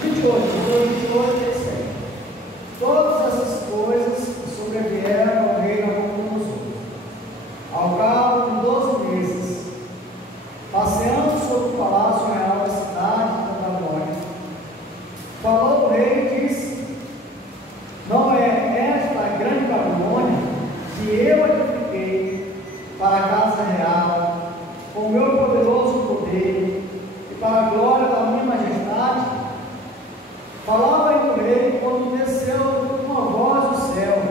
28, diz assim: todas essas coisas sobrevieram ao rei Nabucodonosor, ao cabo de 12 meses, passeando sobre o palácio real da cidade da Babilônia. Falou o rei e disse: não é esta a grande Babilônia que eu edifiquei para a casa real, com o meu poderoso poder e para a glória da minha majestade? Falava ainda o rei quando desceu uma voz do céu: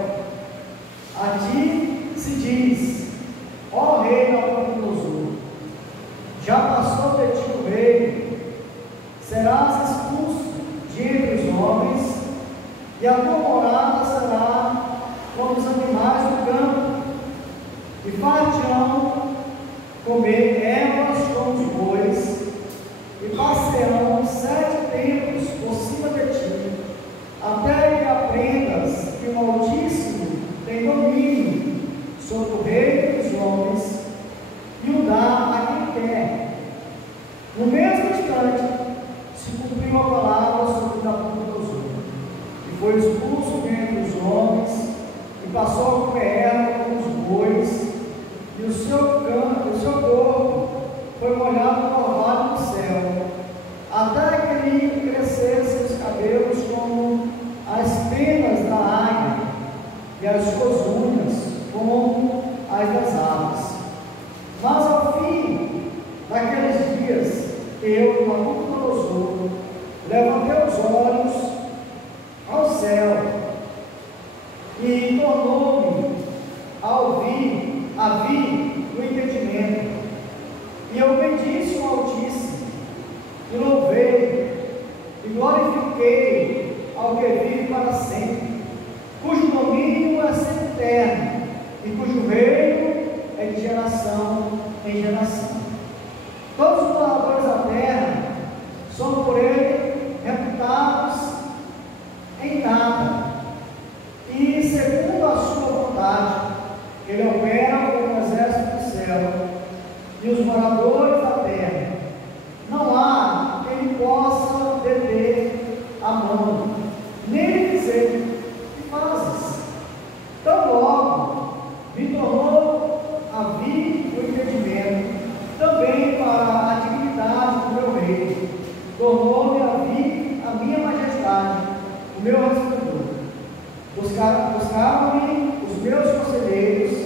a ti se diz, ó rei Nabucodonosor, já passou de ti o reino, serás expulso de entre os homens, e a tua morada será como os animais do campo, e far-te-ão comer ervas como os bois, e passearão 7 tempos por cima de ti, até que aprendas que o Altíssimo tem domínio sobre o reino dos homens e o dá a quem quer. No mesmo instante se cumpriu a palavra sobre Nabucodonosor, e foi expulso dentre os homens, e passou a comer erva com os bois, e o seu corpo foi molhado no orvalho do céu, até que lhe crescessem os cabelos como as penas da águia, e as suas unhas como as das aves. Mas ao fim daqueles dias, eu, Nabucodonosor, levantei os olhos ao céu, e tornou-me a vir o entendimento, e eu bendice o Altíssimo, e louvei, e glorifiquei ao que vive para sempre, cujo domínio é sempre eterno, e cujo reino é de geração em geração. Todos os moradores da terra são por ele reputados em nada, e segundo a sua vontade, ele opera como o exército do céu, e os moradores da terra, não há quem possa deter a mão, nem dizer: que fazes? Tão logo me tornou a vir o entendimento, também para a dignidade do meu rei, tornou-me a vir a minha majestade, o meu resplendor. Buscavam-me os meus conselheiros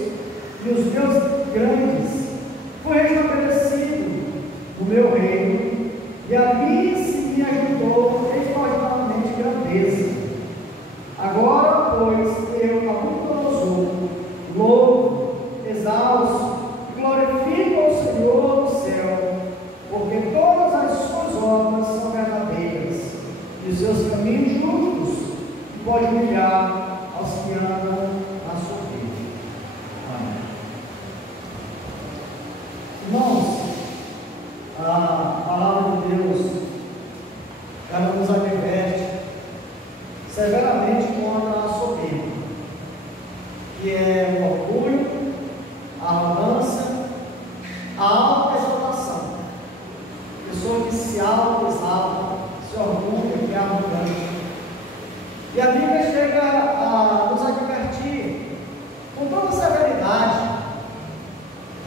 e os meus grandes. Fui restabelecido o meu reino, e a mim se me ajudou extraordinariamente grandeza. Agora, pois, eu, Nabucodonosor, louvo, exalço e glorifico ao Senhor do céu, porque todas as suas obras são verdadeiras, e os seus caminhos justos, e pode humilhar aos que andam na sua vida. Amém. Irmãos, a palavra de Deus, ela nos adverte severamente contra a soberba, que é o orgulho, a arrogância, a autoexaltação. Pessoa que se autoexalta, se orgulha, que é arrogante. E a Bíblia chega a nos advertir com toda severidade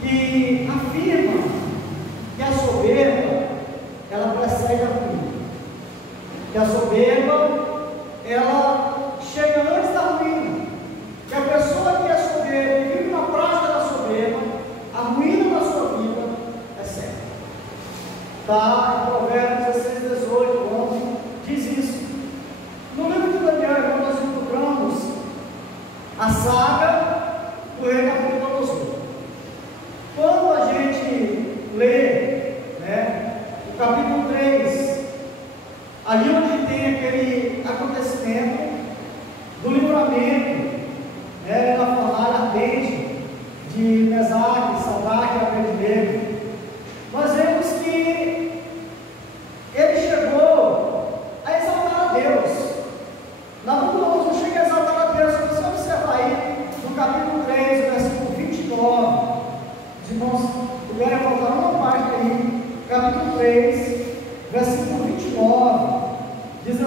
que afirma que a soberba, ela precede a ruína, que a soberba, ela chega antes da ruína, que a pessoa que é soberba e vive na prática da soberba, a ruína da sua vida é certa. Está em Provérbios 16, 18, onde diz isso. No livro de Daniel, nós encontramos a saga do rei Nabucodonosor. Quando a gente lê, o capítulo 3, ali onde tem aquele acontecimento do livramento, da fornalha ardente de Mesaque, Sadraque e Abednego, nós vemos que ele chegou a exaltar a Deus. Nabucodonosor chega a exaltar a Deus. Se você observar aí no capítulo 3, versículo 29, se nós puderem voltar uma página aí, capítulo 3, versículo 29, diz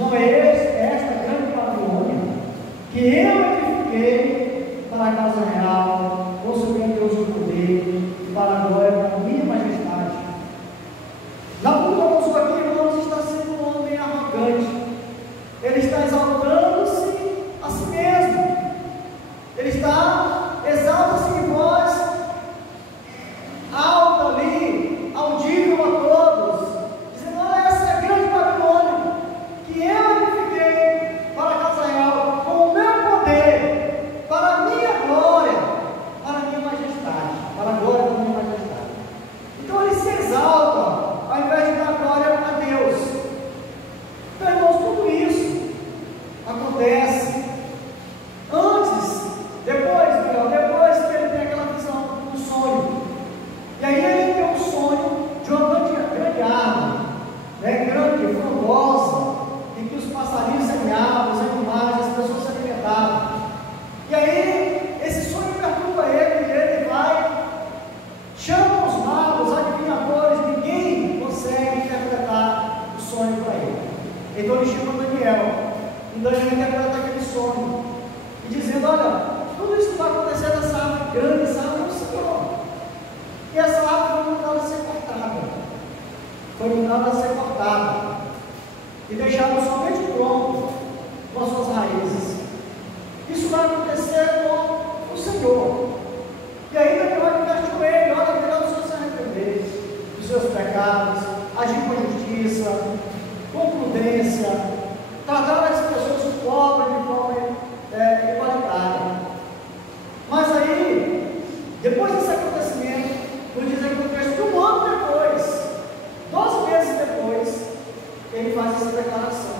não é esta grande Babilônia que eu edifiquei para a casa real, com Deus o poder e para a glória da minha majestade. Nabucodonosor aqui, irmãos, está sendo um homem arrogante. Ele está exaltando-se a si mesmo. Ele está exalta-se em voz alta ali, audível a todos, dizendo: olha, essa é a grande Babilônia que eu edifiquei para a casa real, com o meu poder, para a minha glória, para a minha majestade, para a glória da minha majestade. Então ele se exalta, ao invés de dar glória a Deus. Então, irmãos, tudo isso acontece antes, depois que ele tem aquela visão do sonho. E aí ele tem um sonho de uma grande árvore, né, grande, frondosa, em que os passarinhos semeavam, os animais, as pessoas se alimentavam. E aí esse sonho perturba ele, e ele vai, chama os magos, adivinhadores, ninguém consegue interpretar o sonho para ele. Então ele chama Daniel, e Daniel interpreta aquele sonho, e dizendo: olha, tudo isso que vai acontecer nessa árvore grande, essa árvore do Senhor. E essa árvore foi mandada a ser cortada. Foi mandada a ser cortada. E deixada somente o tronco com as suas raízes. Isso vai acontecer com o Senhor. E ainda que vai advertir ele: olha, melhor o Senhor se arrepender dos seus pecados, agir com justiça, com prudência, tratar as pessoas pobres de forma igualitária. Mas aí, depois desse acontecimento, nos diz aqui no texto que um ano depois, 12 meses depois, ele faz essa declaração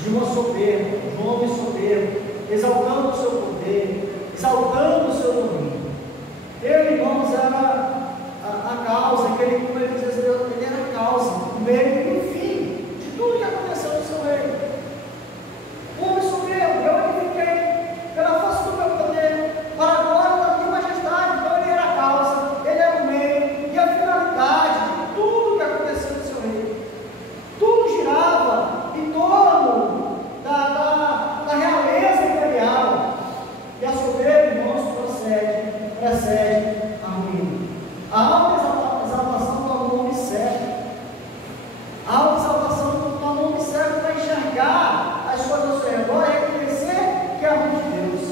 de uma soberba, de um homem soberbo, exaltando o seu poder, exaltando o seu domínio. Ele, irmãos, era a causa, que ele, como ele diz, ele era a causa, o meio e o fim de tudo que aconteceu no seu reino. Um homem soberbo, eu edifiquei pela força do meu poder, para a glória da minha majestade. Então ele era a causa, ele era o meio e a finalidade de tudo que aconteceu no seu reino. Tudo girava em torno da realeza imperial. E a soberba, irmãos, precede a ruína. A alta exaltação torna o homem cego. A alta exaltação torna o homem cego para enxergar as coisas ao seu redor e reconhecer que é a mão de Deus.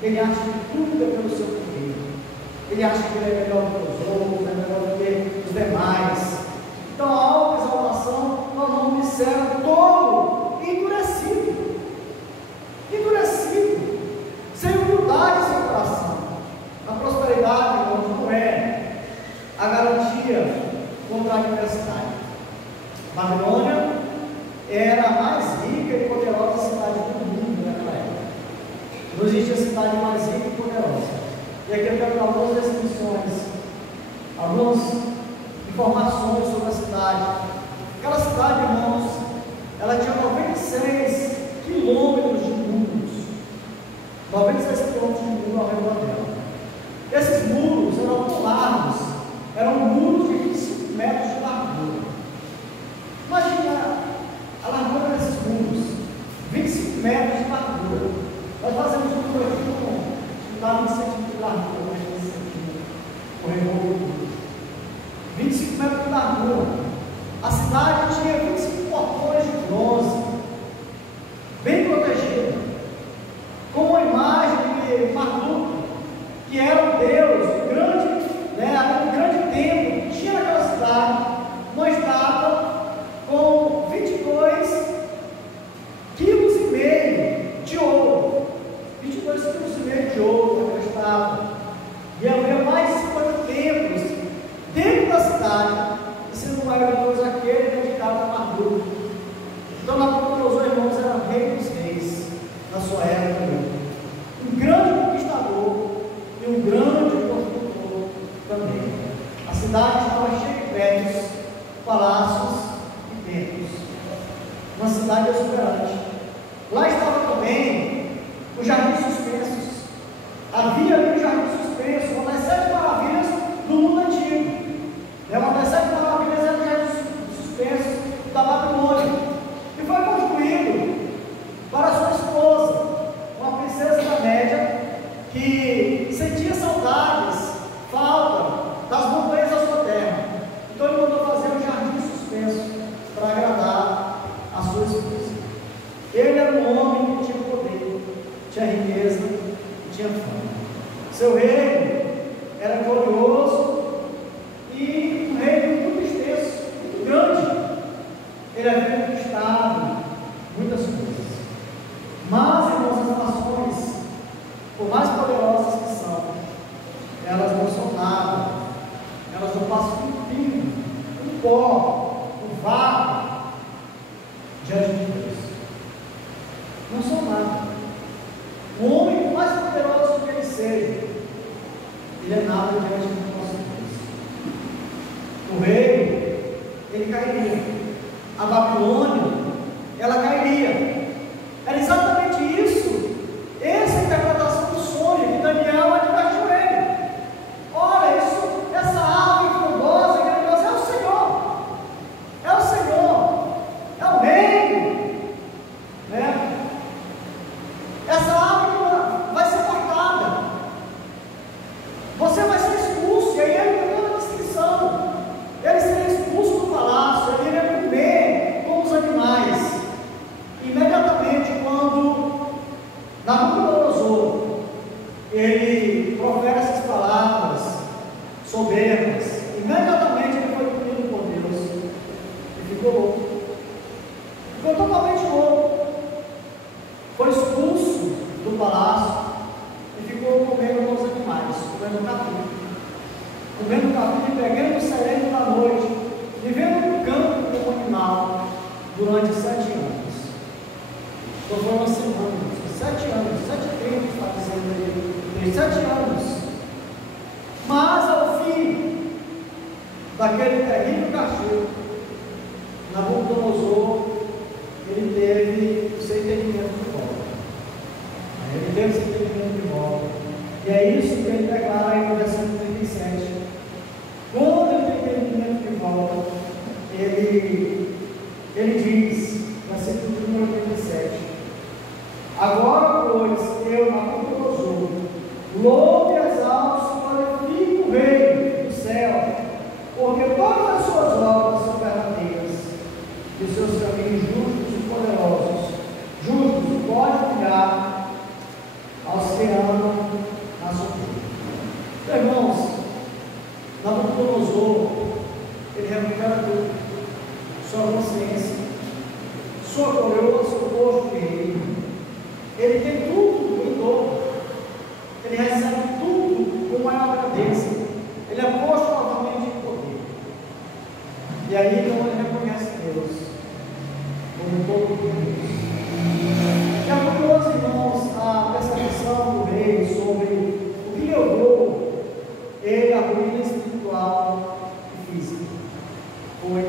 Ele acha que tudo é pelo seu poder. Ele acha que ele é melhor do que os outros, é melhor do que os demais. Então a alta exaltação torna o homem cego, tolo, endurecido, sem humildade em seu coração. A prosperidade, irmãos, não é a garantia contra a adversidade. Babilônia era a mais rica e poderosa cidade do mundo naquela época. Não existia cidade mais rica e poderosa. E aqui eu quero dar algumas descrições, algumas informações sobre a cidade. Aquela cidade, irmãos, ela tinha 96 quilômetros de muros. 96 quilômetros de muro ao redor dela. Esses muros eram tão largos, eram muros de 25 metros de largura. Imagina a largura desses muros, 25 metros de largura. Nós fazemos um número aqui com 20 centímetros de largura, mais de 20 centímetros, por revolver. 25 metros de largura. A cidade tinha 25 portões de bronze, bem protegida, com uma imagem de Marduk, que era o Deus, o grande templo que tinha naquela cidade, uma estátua com 22,5 kg de ouro. 22,5 kg de ouro naquela estátua. E havia mais de 50 templos dentro da cidade, e se não era Deus aquele dedicado a Marduk. Então Nabucodonosor, irmãos, era rei dos reis na sua época também. Um grande conquistador e um grande construtor também. A cidade estava cheia de prédios, palácios e templos. Uma cidade exuberante. Lá estava também os jardins suspensos. Havia ali o jardim suspenso, uma das 7 maravilhas do mundo antigo. Uma das 7 maravilhas era o jardim suspenso da Babilônia. E foi um homem que tinha poder, tinha riqueza e tinha fama. Seu reino era glorioso e um reino muito extenso, muito grande. Ele havia conquistado muitas coisas. Mas, irmãos, as nações, por mais poderosas que são, elas não são nada, elas não passam um pingo, um pó, um vácuo diante de Deus. Não são nada. O homem, por mais poderoso que ele seja, ele é nada diante do nosso Deus. O rei, ele cairia. A Babilônia, ela cairia. Era exatamente isso, essa interpretação do sonho que Daniel advertiu ele. Olha, essa árvore frondosa e grandiosa é o Senhor, é o Senhor, é o reino, né? Essa árvore vai ser cortada, você vai ser expulso, e aí ele tem toda a descrição. Ele seria expulso do palácio, ele iria comer com os animais. Imediatamente, quando Nabucodonosor ele profere essas palavras soberbas, imediatamente ele foi punido por Deus e ficou louco, ficou totalmente louco, foi expulso do palácio e ficou comendo com os animais, comendo capim, pegando o sereno da noite, vivendo no campo como animal durante 7 anos. Não foi uma semana, 7 anos, 7 tempos, está dizendo aí, tem 7 anos. Mas ao fim daquele terrível castigo, Nabucodonosor, ele teve o seu entendimento de volta. Ele teve o seu entendimento de volta. E é isso que ele declara aí no versículo 37. Quando ele tem entendimento de volta, ele diz, versículo número 87, agora, pois, eu, Nabucodonosor, louvo e exalto, glorifico o Rei do céu, porque todas as suas obras são verdadeiras, e os seus caminhos justos e poderosos. Justos pode olhar aos que andam na sua vida. Irmãos, Nabucodonosor, ele recupera tudo, sua consciência, sua coroa, seu posto de rei. Ele tem tudo em dobro, ele recebe tudo com maior grandeza, ele é posto novamente em poder. E aí então ele reconhece Deus como todo poderoso. E é curioso, irmãos, a percepção do rei sobre o que levou ele à ruína espiritual e física. Foi a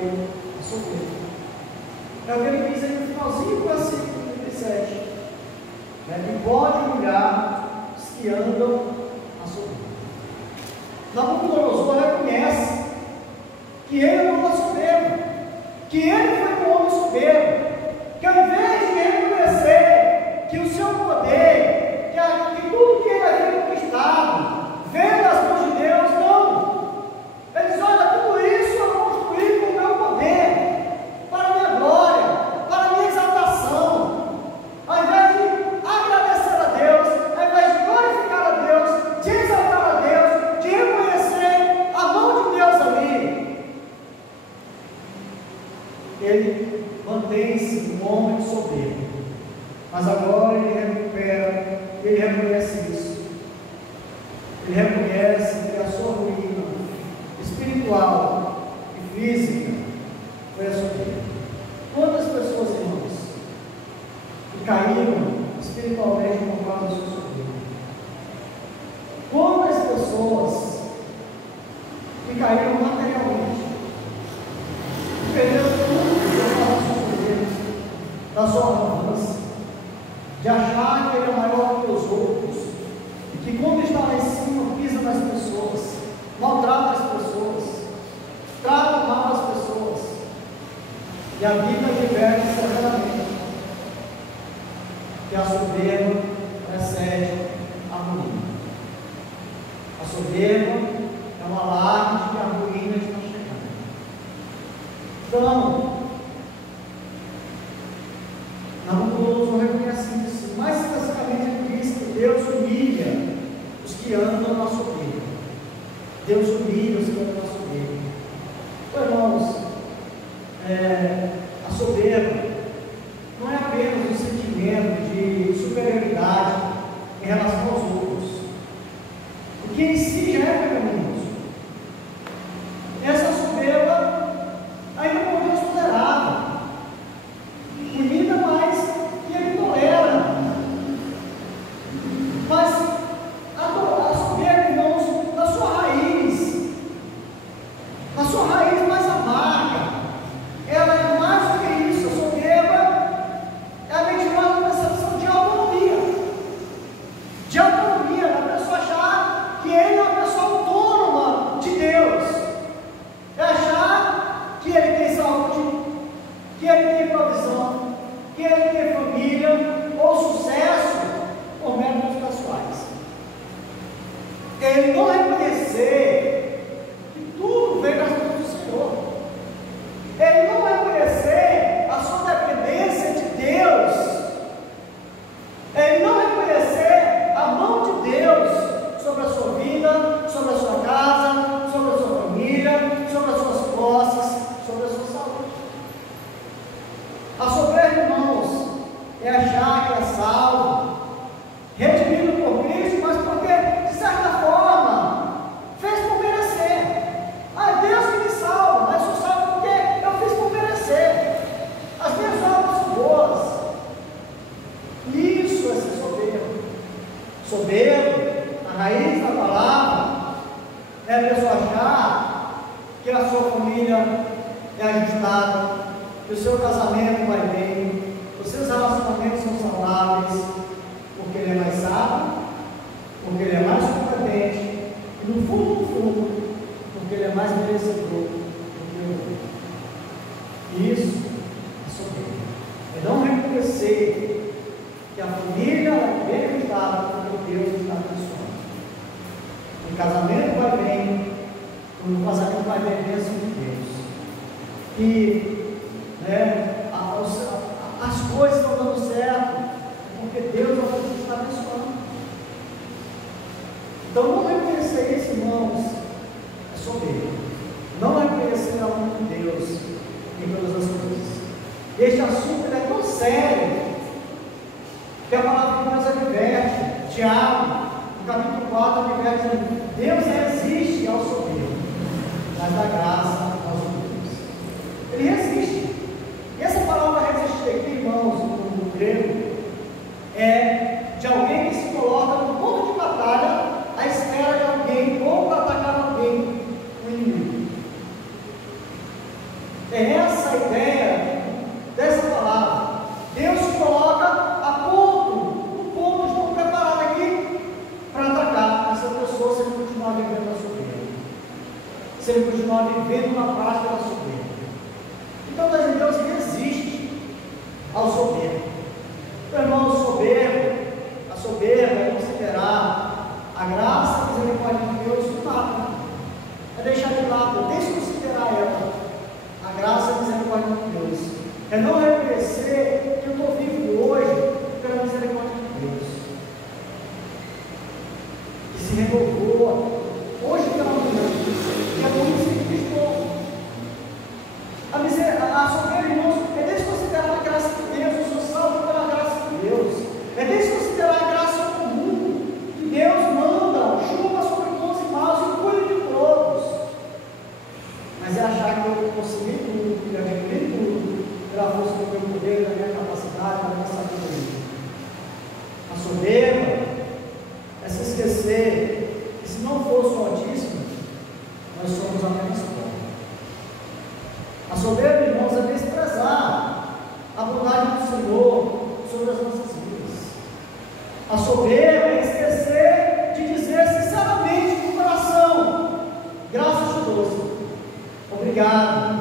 soberba. É o que ele diz aí no finalzinho do versículo 37. Que pode humilhar os que andam a soberba. Nabucodonosor reconhece que ele não é soberbo, que ele foi um homem soberbo, que ao invés de reconhecer que o seu poder, que tudo que ele havia conquistado, veio das mãos de Deus, não. Ele diz: olha, tudo isso eu construí com o meu poder, para a minha glória, para a minha exaltação. Ao invés de agradecer a Deus, ao invés de glorificar a Deus, de exaltar a Deus, de reconhecer a mão de Deus ali, ele mantém-se um homem soberbo. Mas agora ele recupera, ele reconhece isso. Ele reconhece que a sua ruína espiritual e física foi a soberba. Quantas pessoas, irmãos, que caíram espiritualmente por causa da sua soberba? Quantas pessoas que caíram materialmente, que perderam tudo por causa da sua soberba, da sua arrogância, de achar que ele é maior que os outros, que quando está lá em cima pisa nas pessoas, maltrata as pessoas, trata mal as pessoas, e a Bíblia libera severamente que a soberba precede a ruína. A soberba é um alarme de que a ruína está chegando. Então, Nabucodonosor reconhece que andam na soberba. Deus humilha os que andam na soberba. Então, irmãos, a soberba não é apenas um sentimento de superioridade em relação aos outros, o que em si já é pecaminoso. Essa soberba ainda não é considerada punida, mas que ele tolera. Mas a soberba, irmãos, na sua raiz mais amarga, ela é mais do que isso. A soberba é a mentirosa percepção de autonomia, a pessoa achar que ele é uma pessoa autônoma de Deus, é achar que ele tem saúde, que ele tem provisão, que ele tem família ou sucesso por méritos pessoais. Ele não reconhecer que tudo vem das mãos do Senhor. Ele não reconhecer a sua dependência de Deus. Ele não reconhecer a mão de Deus sobre a sua vida, sobre a sua casa, sobre a sua família, sobre as suas posses, sobre a sua saúde. A soberba, irmãos, é achar que é salvo, redimido por Cristo, mas porque, de certa forma, fez por merecer. Ah, Deus que me salva, mas só salva porque eu fiz por merecer. As minhas obras são boas. Isso é ser soberbo. Soberbo, a raiz da palavra, é a pessoa achar que a sua família é ajustada, que o seu casamento vai bem, os seus relacionamentos são saudáveis, porque ele é mais sábio, porque ele é mais competente, e no fundo, porque ele é mais merecedor do que eu. Isso é soberbo. É não reconhecer que a família é bem ajustada, porque Deus está abençoando. O casamento vai bem, quando o casamento vai bem, bênção de Deus. E as coisas estão dando certo, porque Deus está abençoando. Então, não reconhecer isso, irmãos, é soberbo. Não reconhecer a mão de Deus em todas as coisas. Este assunto é tão sério que a palavra de Deus adverte. Tiago, no capítulo 4, adverte: Deus resiste ao soberbo, mas dá graça aos humildes. Ele resiste. E essa palavra resistir aqui, irmãos, no grego, é de alguém que se coloca no ponto de batalha à espera de alguém ou para atacar alguém, o inimigo. É essa a ideia dessa palavra. Deus se coloca a ponto, no ponto de estar preparado aqui para atacar essa pessoa se ele continuar vivendo a soberba, se ele continuar vivendo na prática da soberba. Então, Deus resiste ao soberbo. Meu irmão, a soberba é considerar a graça e a misericórdia de Deus do nada, é deixar de lado, é desconsiderar ela, a graça e a misericórdia de Deus, é não reconhecer que eu estou vivo hoje pela misericórdia de Deus, que se renovou hoje pela manhã, que é muito simples bom. A soberba, irmãos, é desconsiderar a graça de Deus. Eu sou salvo pela graça de Deus. É desconsiderar a graça comum, que Deus manda chuva sobre bons e maus e cuida de todos. Mas é achar que eu consegui tudo, que eu adquiri tudo, pela força do meu poder, da minha capacidade, da minha sabedoria. A soberba é se esquecer que, se não fosse o Altíssimo, nós somos apenas pobres. A soberba, irmãos, é desprezar a bondade do Senhor sobre as nossas vidas. A soberba é esquecer de dizer sinceramente no coração: graças a Deus, obrigado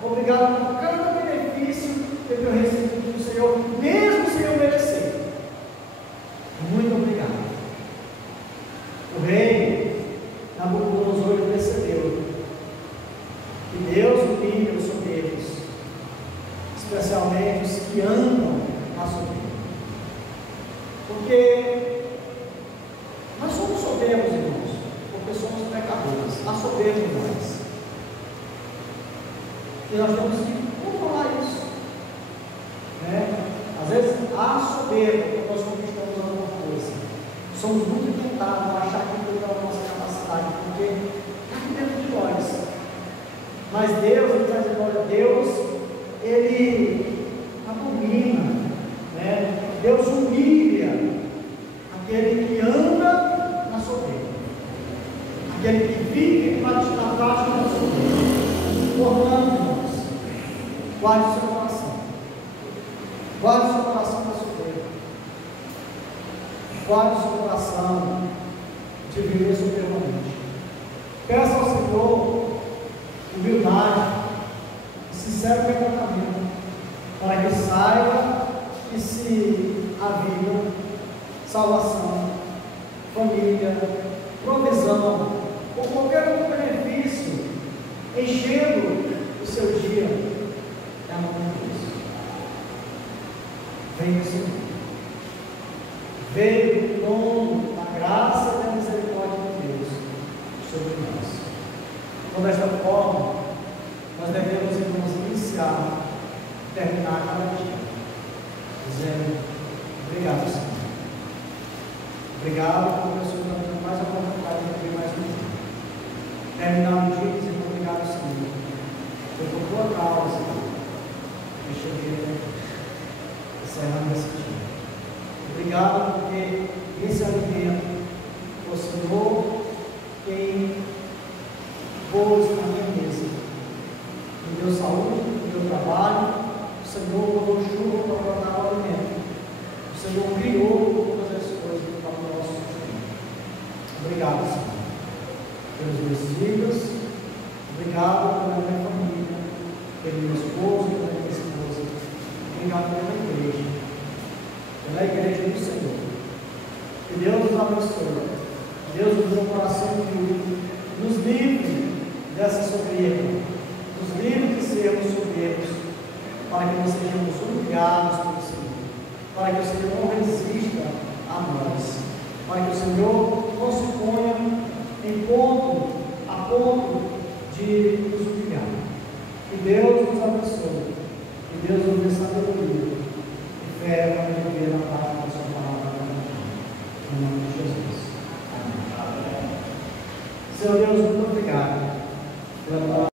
por cada benefício que eu recebi do Senhor, mesmo sem eu merecer. Muito obrigado. O rei Nabucodonosor percebeu que Deus humilha os soberbos, especialmente os que andam na soberba. Porque Nós somos soberbos, irmãos, porque somos pecadores. Há soberba em nós. E nós temos que controlar isso. Às vezes há soberba quando nós conquistamos alguma coisa. Somos muito tentados a achar que tudo é a nossa capacidade, porque está aqui dentro de nós. Mas Deus, ele está dizendo, olha, Deus, ele abomina, Deus humilha aquele que anda na soberba, aquele que vive na prática da soberba. Portanto, irmãos, guarde o seu coração, guarde o seu coração da soberba, guarde o seu coração de viver soberbamente. Peça ao Senhor humildade e sincero quebrantamento, para que saiba que se a vida, salvação, família, provisão ou qualquer outro benefício enchendo o seu dia é a mão de Deus. Vem do Senhor, veio o dom da graça e da misericórdia de Deus sobre nós. Então, desta forma, nós devemos, irmãos, iniciar, terminar cada dia, dizendo: obrigado, Senhor. Obrigado porque o Senhor está dando mais a oportunidade de viver mais um dia. Terminar o dia dizendo: obrigado, Senhor. Foi por tua causa que eu cheguei encerrando esse dia. Obrigado porque esse alimento, o Senhor quem pôs na minha mesa, me deu saúde, me deu trabalho, o Senhor mandou chuva para plantar o alimento, o Senhor criou todas as coisas para o nosso sustento. Obrigado, Senhor, pelos meus filhos, obrigado pela minha família, pelo meu esposo, pela minha esposa, obrigado pela igreja do Senhor. Que Deus nos abençoe, Deus nos dê um coração humilde, nos livre dessa soberba, nos livre de sermos soberbos, para que não sejamos humilhados pelo Senhor, para que o Senhor não resista a nós, para que o Senhor não se ponha a ponto de nos humilhar. Que Deus nos abençoe, que Deus nos dê sabedoria e fé para viver na prática da sua palavra, em nome de Jesus. Amém. Senhor Deus, muito obrigado pela palavra.